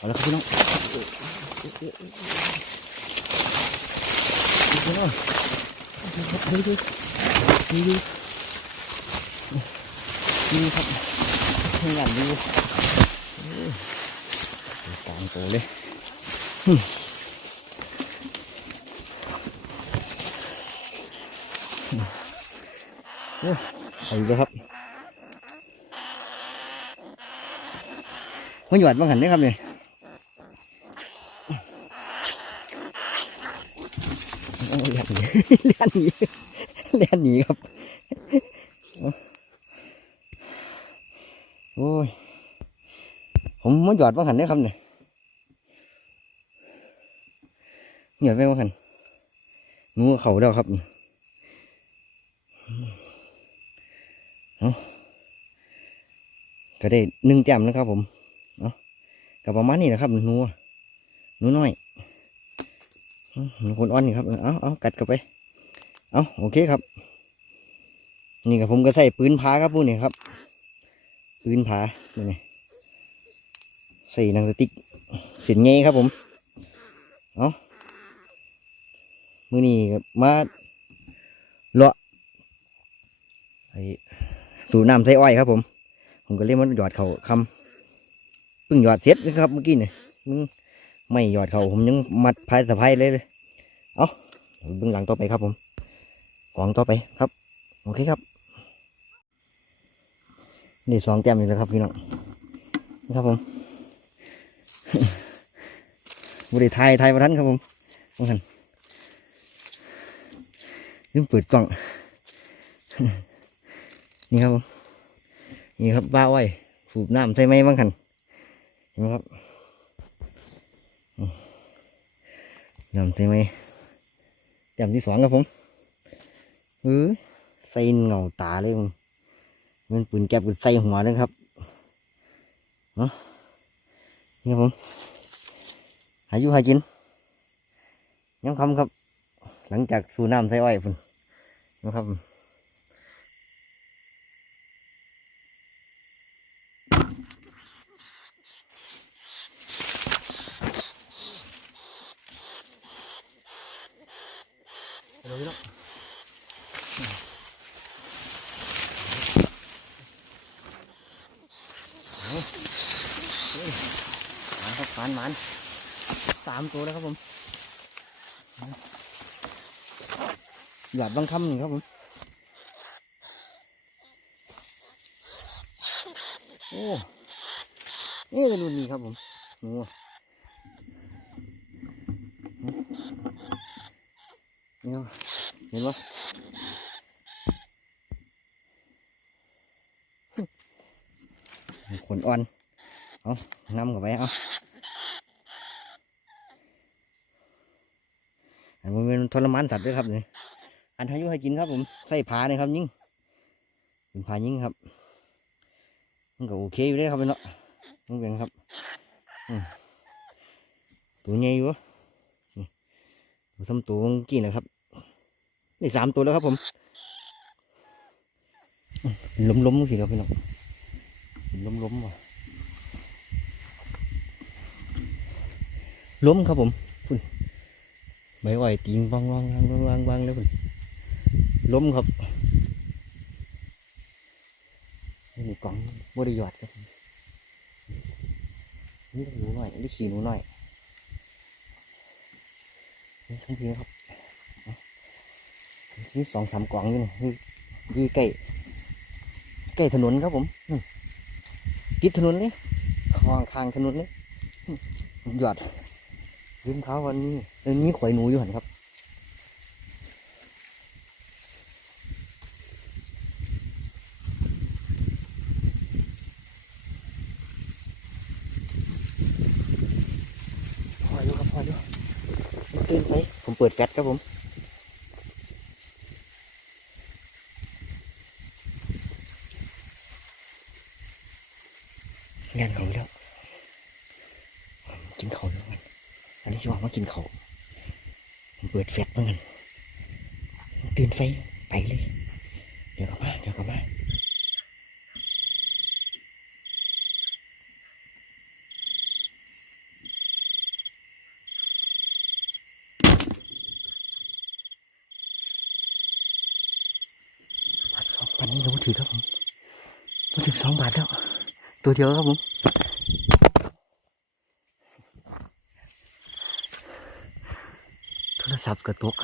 เอาละครับพี่น้องพี่น้องดูดูดูดูดูครับทางหลังดูกลางโตเลยโอ้เอาอีกแล้วครับมันหยอดบ้างหันได้ครับเนี่ย โอ้เลี้ยนหนีเลียนหนีเลียนหนีครับ โอ้ย ผมมาหยอดว่าหันได้ครับเนี่ยหยอดไปว่าหันงูเขาเดียวครับนี่เอาก็ได้หนึ่งแต้มนะครับผมเอากับประมาณนี้นะครับหนูอะหนูน้อย คนอ่อนนี่ครับ เอาเอากัดเข้าไป เอาโอเคครับ นี่กับผมก็ใส่ปืนผาครับพวกนี้ครับ ปืนผาดูนี่ใส่หนังสติ๊กเสียนเงี้ครับผม เอามือนี้มาเลาะไอ้สูน้ำใส่อ้อยครับผม ผมก็เรียกมันหยอดเขาคำเพิ่งหยอดเสร็จนะครับเมื่อกี้เนี่ยมึงไม่หยอดเขาผมยังมัดพายสะพายเลยเลย เอาเบื้องหลังต่อไปครับผมกองต่อไปครับ โอเคครับ นี่สองแก้มนี่แหละครับพี่น้องนี่ครับผมบริไทยไทยประทันครับผมมองกันลืมเปิดกล่อง นี่ครับผมนี่ครับบ้าไว้สูบน้ำใส่ไหมบ้างคันเห็นไหมครับน้ำใส่ไหม ต้มที่สองครับผมเออใส่เงาตาเลยมึงมันปืนแก๊ปปืนใส่หัวนะครับเนาะนี่ครับผมหาอยู่หากินยังคำครับ หลังจากสูน้ำใส่อ้อยพุ่นนะครับ เดี๋ยวพี่น้องมาครับฟานหมันสามตัวแล้วครับผม หยาดบางคำหนึ่งครับผม โอ้นี่เป็นรุ่นนี้ครับผมโอ้นี่ครับเห็นปะขนอ่อน เอานำเข้าไปเอา อันเป็นทรมานสัตว์ด้วยครับนี่อันทายุให้กินครับ ผมใส่ผาเนี่ยครับยิ่งเป็นผายิ่งครับ มันก็โอเคอยู่เลยครับเนาะมันเป็นครับตัวใหญ่อยู่ตัวทำตัวกี้นะครับนี่สามตัวแล้วครับผมล้มล้มสิครับพี่น้องล้มล้มว่ะล้มครับผม ใบไหวตีงวางวางวางวางวางวางแล้วพุ่นล้มครับนี่กล่องบริยอดครับนี่หนูหน่อยนี่ขี่หนูหน่อยนี่ทั้งทีครับนี่สองสามกล่องอยู่นี่นี่อยู่ใกล้ใกล้ถนนครับผมอืมติดถนนเลยข้างข้างถนนเลยอืมยอด ยืมเขาวันนี้เดี๋ยวนี้ข่อยหนูอยู่หันครับพออยู่ครับพออยู่มันตื่นไปผมเปิดแฟลชครับผม งานเขาอีกแล้ว กินเขาแล้วมันอันนี้ชอบมากินเขาผมเปิดเฟซเหมือนกัน ตื่นไฟไปเลย เดี๋ยวกลับมาเดี๋ยวกลับมาบาทสองพันนี้ก็มาถือครับผมมาถึงสองบาทแล้ว ตัวเดียวครับผมโทรศัพท์กระตุก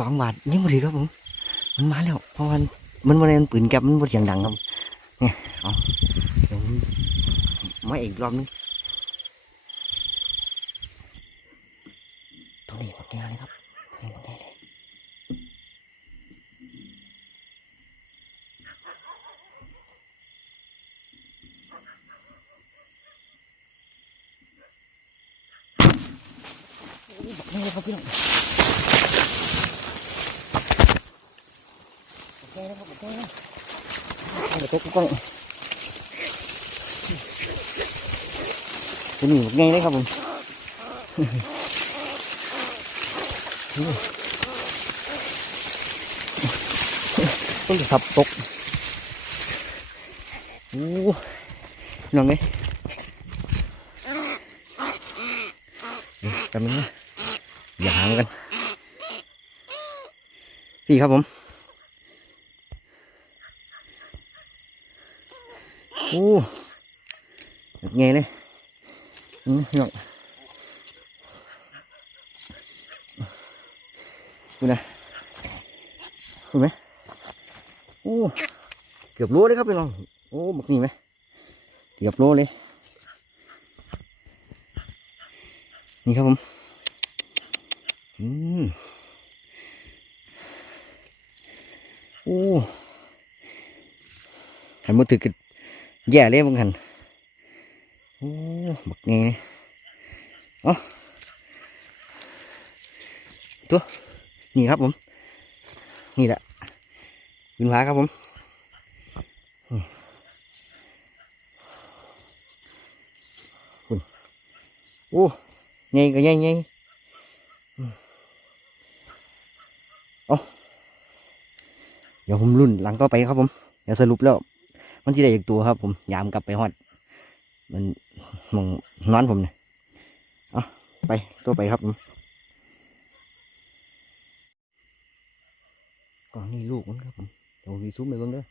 สองบาทยังไม่ถึงครับผม มันมาแล้วเพราะมันมันมาเล่นปืนแก๊บมันบดอย่างดังครับ เนี่ยเอาเดี๋ยวมาอีกรอบนึงตัวนี้หมดแก้วเลยครับตัวนี้หมดแก้วเลยบอกเลยครับพี่น้องบอกแก้วเลยครับบอกแก้วเลย เอากระตุกกล้องตัวนี้บอกไงเลยครับผมต้นสับตกโอ้ลองไหมเดี๋ยวกันนะอย่าหางกัน พี่ครับผม โอ้แบบไงเลยอืมน้องดูนะเห็นไหมโอ้เกือบโลเลยครับพี่น้องโอ้บักนี่ไหมเกือบโลเลย นี่ครับผมอืมโอ้ขันมือถือกัน แย่เลยมึงหันโอ้บักไงเอ๋อตัวนี่ครับผม นี่แหละวินพาครับผมคุณโอ้ไงก็ไงไงเอาเดี๋ยวผมรุ่นหลังต่อไปครับผม เดี๋ยวสรุปแล้ว มันที่ได้อีกตัวครับ ผมยามกลับไปฮอด มันมองนอนผมเนี่ยเอาไปตัวไปครับผมก่อนนี่ลูกมันครับผมเดี๋ยวผมมีซุ้มไปเบิ่งเด้อ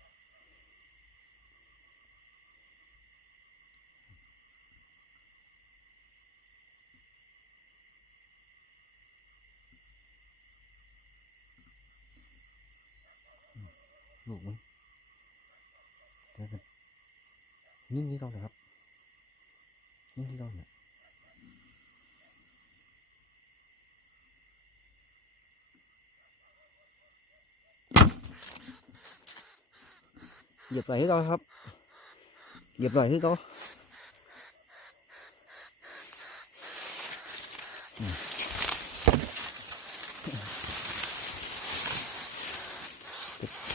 ลูกมันเดี๋ยวกัน ยิ่งที่เราเลยครับยิ่งที่เราเนี่ยเหยียบไหลให้เราครับ เหยียบไหลให้เราอืม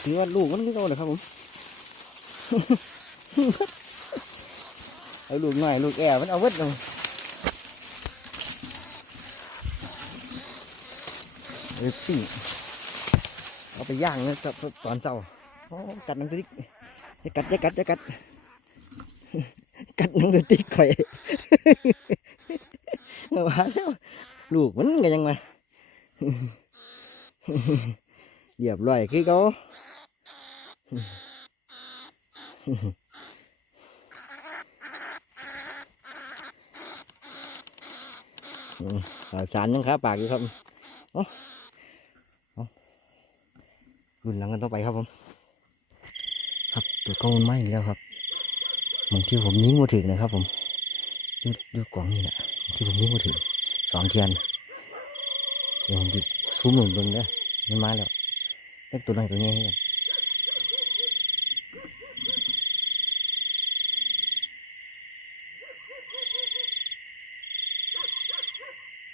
ถือว่าลูกมันคือเราเลยครับผม เอาลูกหน่อยลูกแอบมันเอาเวดลยเออปิ้งเอาไปย่างนะตอนตอนเช้าโอ้กัดนังสติ๊กจะกัดจะกัดจะกัดกัดนังสติ๊กข่อยเอาว่าแล้วลูกมันก็ยังมาเรียบร้อยคือเขา อืมสาวสารยังขาปากอยู่ครับเอาเอารุ่นหลังกันต่อไปครับผม ครับตัวกล้องมันไหม้แล้วครับเหมือนที่ผมยิงมาถึงนะครับ ผมยูอยูกล่องนี่แหละที่ผมยิงมาถึงสองเทียนเดี๋ยวผมจะซูมหนุนเบิ้งเด้อมันมาแล้วเล็กตัวน้อยตัวนี้ให้ครับ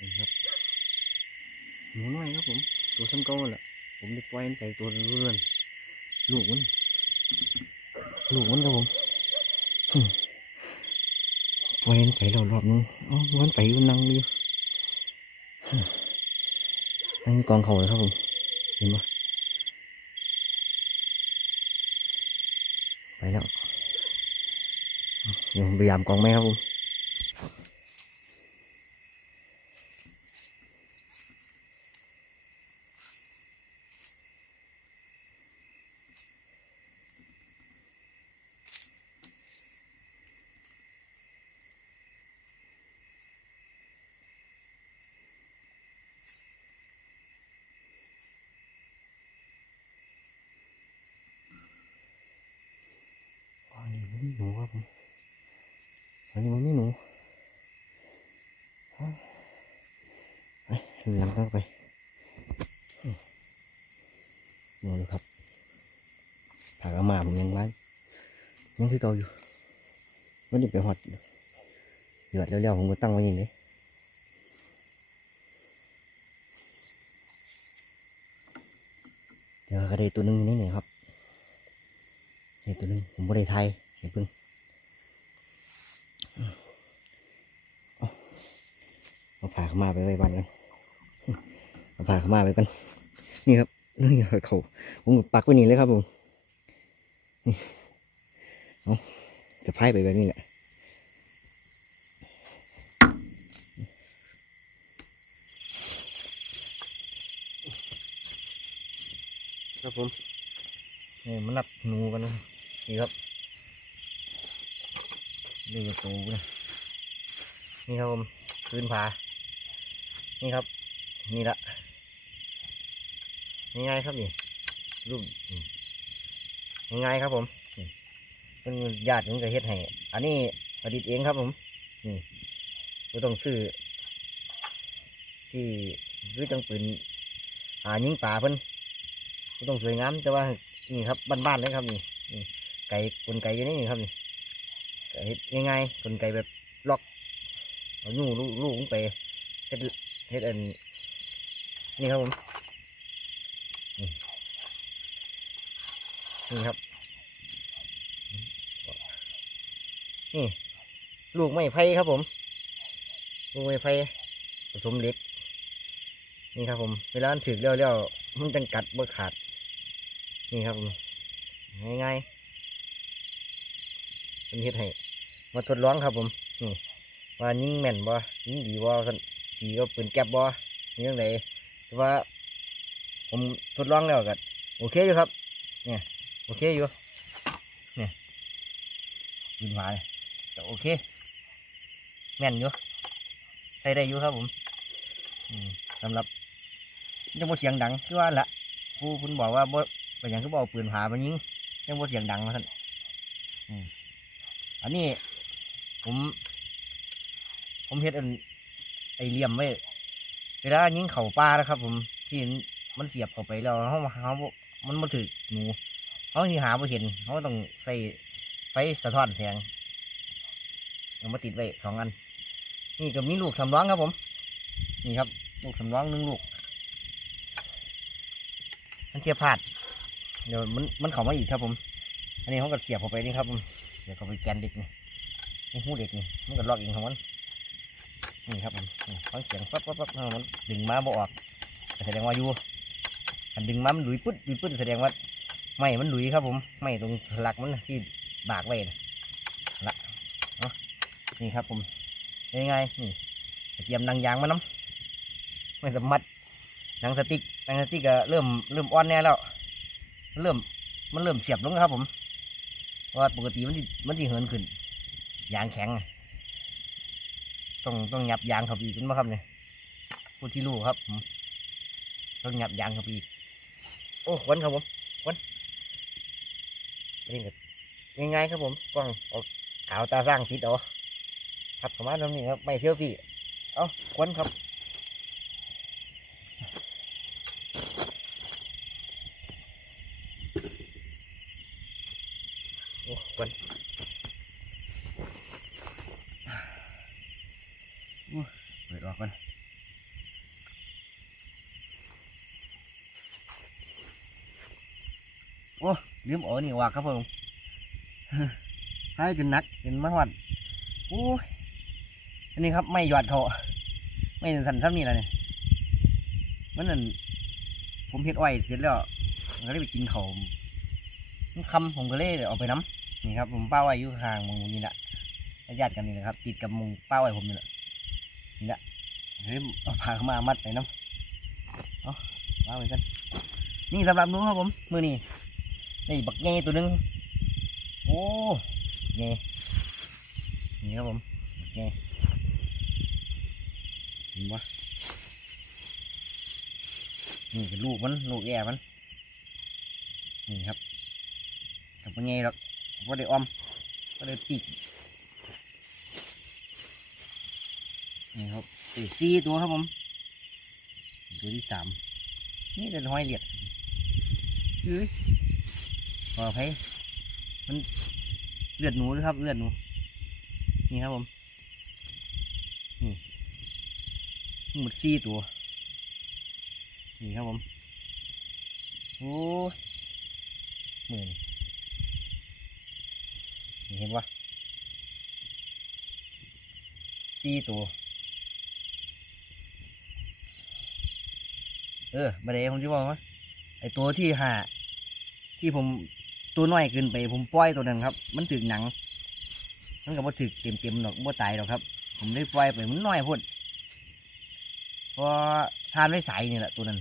นี่ครับ หนูน้อยครับผม ตัวซ้ำเก้าแหละผมจะปล่อยมันไปตัวเรื่อนลูกมันลูกมันครับผมปล่อยมันไปรอบๆนึงอ๋อมันไปอยู่นั่งอยู่หึอันนี้กองเขาเลยครับผม เห็นปะไปแล้วเดี๋ยวผมพยายามกองไหมครับผม อันนี้มันไม่หนูครับผมอันนี้มันไม่หนูฮะ ไปเหลืองเข้าไปอืมหนูเลยครับถากเอามาผมยังไว้ยังคือเก่าอยู่มันนี่ไปหอดเดือดแล้วๆผมก็ตั้งไว้อย่างนี้เดี๋ยวก็ได้ตัวหนึงนี่นี่ครับนี่ตัวหนึงผมไม่ได้ไทยเดี๋ยวพิ่งเอาผ่าเข้ามาไปไว้บ้านกัน ผ่าเข้ามาไปกัน นี่ครับนี่เขาผมปักไว้นี่เลยครับผมเอาจะพายไปแบบนี้แหละครับผมนี่มันนับหนูกันนะนี่ครับนี่ก็ตูนะนี่ครับผมพื้นผานี่ครับ นี่ละ ง่ายๆครับนี่รูปง่ายๆครับผมเป็นญาติผมก็เฮ็ดให้อันนี้ประดิษฐ์เองครับผมนี่ไม่ต้องซื้อที่คือจังปืนหายิงป่าเพิ่นไม่ต้องสวยงามแต่ว่านี่ครับบ้านๆเลยครับนี่ไก่กลไกอยู่นี่ครับนี่ก็เฮ็ดง่ายๆกลไกแบบล็อกเอายู่ลูกลูกลงไปเฮ็ดเฮ็ดอันนี่ครับผม นี่ครับ นี่ ลูกไม้ไผ่ครับผม ลูกไม้ไผ่ผสมเล็ก นี่ครับผม เวลามันถึกเลี้ยวๆมันจังกัดบ่ขาด นี่ครับผมง่ายๆเป็นเฮ็ดให้มาทดลองครับผม นี่ว่ายิงแม่นบ่ยิงดีบ่กันดีก็ปืนแก๊บบ่นี่ยังไงแต่ว่า ผมทดลองแล้วก็โอเคอยู่ครับ เนี่ย โอเคอยู่เนี่ยปืนหมาเนี่ยก็โอเค แม่นอยู่ใช้ได้อยู่ครับผมสำหรับยังบ่เสียงดังคือว่าละผู้คุณบอกว่าบ่เป็นอย่างคือบ่เอาปืนผามายิงยังบ่เสียงดังมาท่านอันนี้ ผม ผมเฮ็ดอันไอเลี่ยมไว้เวลายิงเข่าปลานะครับ ผมที่มันเสียบเข้าไปแล้วเขาเขามันมาถือหนู เขาที่หาบ่เห็นเขาต้องใส่ไฟสะท้อนแสงเอามาติดไว้สองอัน นี่ก็มีลูกสำรองครับผม นี่ครับ ลูกสำรองหนึ่งลูก มันเทียบพลาด เดี๋ยวมันมันเข้ามาอีกครับผม อันนี้เขาก็เสียบเข้าไปนี่ครับผม เดี๋ยวเขาไปแกนเด็กนี่นี่หูเด็กนี่ มันก็ลอกเองของมัน นี่ครับผมฟังเสียงปั๊บปั๊บปั๊บมันดึงมาบ่ออกแสดงว่าอยู่อันดึงมามันหลุยปึ๊ดหลุยปึ๊ดแสดงว่า ไม่มันหลุยครับผมไม่ตรงหลักมันนะที่บากไว้นะละนี่ครับผมง่ายๆนี่เตรียมหนังยางมาน้ำไม่สมัดหนังสติ๊กหนังสติ๊กก็เริ่มเริ่มอ่อนแน่แล้ว เริ่มมันเริ่มเสียบลงแล้วครับผมเพราะว่าปกติมันมันที่เหินขึ้นยางแข็งต้องต้องหยับยางข้าไปอีกคุณมาครับเนี่ยผู้ที่รู้ครับต้องหยับยางข้าไปอีกโอ้ขวัญครับผมขวัญ อันนี้ก็ง่ายๆครับผมกล้องเอาขาวตาสร้างติดเอาครับประมาณนี้ครับไม่เที่ยวพี่เอาขวัญครับโอ้ขวัญเปิดออกก่อนโอ้ ลืมเอ๋อนี่ออกครับผมพายจนนักจนมาหวัดโอ้ยอันนี้ครับไม่หยอดเขาไม่สันซ้ำนี่แหละเนี่ยมันนั่นผมเฮ็ดอ้อยเสร็จแล้วก็เลยไปกินเขามันคำผมก็เลยเอาไปน้ำนี่ครับ ผมป้าไว้อยู่ข้างมองนี่แหละญาติกันนี่แหละครับ ติดกับมุงป้าไว้ผมนี่แหละนี่แหละเฮ้ยเอาผ้าเขามามัดไปน้ำเอาป้าไว้กันนี่สำหรับนู้ครับผมมือนี่ นี่บักเงตัวนึงโอ้เงนี่ครับผมบักเงเห็นปะนี่เป็นลูกมันลูกแก่มันนี่ครับกับบักเงหรอกว่าได้อมว่าได้ปีกนี่ครับอีสี่ตัวครับผมตัวที่สามนี่เป็นห้อยเหลียดเฮ้ย ออภัยมันเลือดหนูนะครับ เลือดหนู นี่ครับผม นี่หมดสี่ตัว นี่ครับผม โอ้ยมือนนี่เห็นปะสี่ตัว เออบันไดผมจะบอกว่าไอตัวที่หาที่ผม ตัวน้อยเกินไป ผมปล่อยตัวนั้นครับ มันถึกหนัง มันก็บ่ถึกเต็มเต็มๆหรอกบ่ตายหรอกครับ ผมได้ปล่อยไปมันน้อยพุ่นพอทานไว้ใสนี่แหละตัวนั้น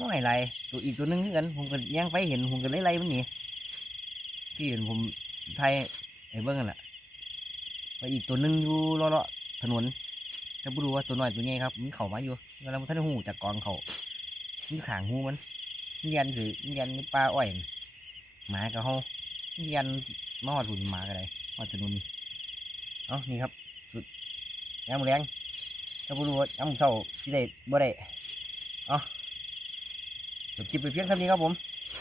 น้อยไรตัวอีกตัวนึงคือกันผมก็ย่างไปเห็นผมก็เลยไล่มันหนีที่เห็นผมไทยไอ้เบิ้งกันแหละไปอีกตัวนึงอยู่เลาะๆถนนจะบ่รู้ว่าตัวน้อยตัวใหญ่ครับมันเข้ามาอยู่เวลามันท่านหูจากกองเขามันขางหูมันเรียนหรือเรียนป่าอ้อย หมากับเฮาเรียนมอดหุ่นหมากันเลยหอดถนนเอ้านี่ครับสุดยามมื้อแรงถ้าบ่รู้ว่ายามมื้อเช้าสิได้บ่ได้เอ้าจบคลิปไปเพียงเท่านี้ครับผม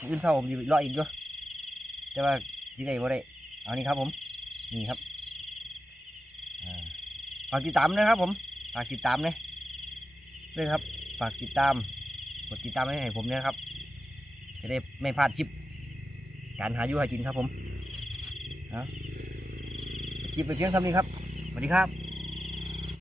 อื่นเช้าผมสิรออีกอยู่แต่ว่าสิได้บ่ได้เอานี่ครับผมนี่ครับฝากติดตามนะครับผมฝากติดตามเลยด้วยครับฝากติดตามกดติดตามให้ผมนะครับ จะได้ไม่พลาดคลิป การหาอยู่หากินครับผมนะจิบไปเพียงเท่านี้ครับสวัสดีครับ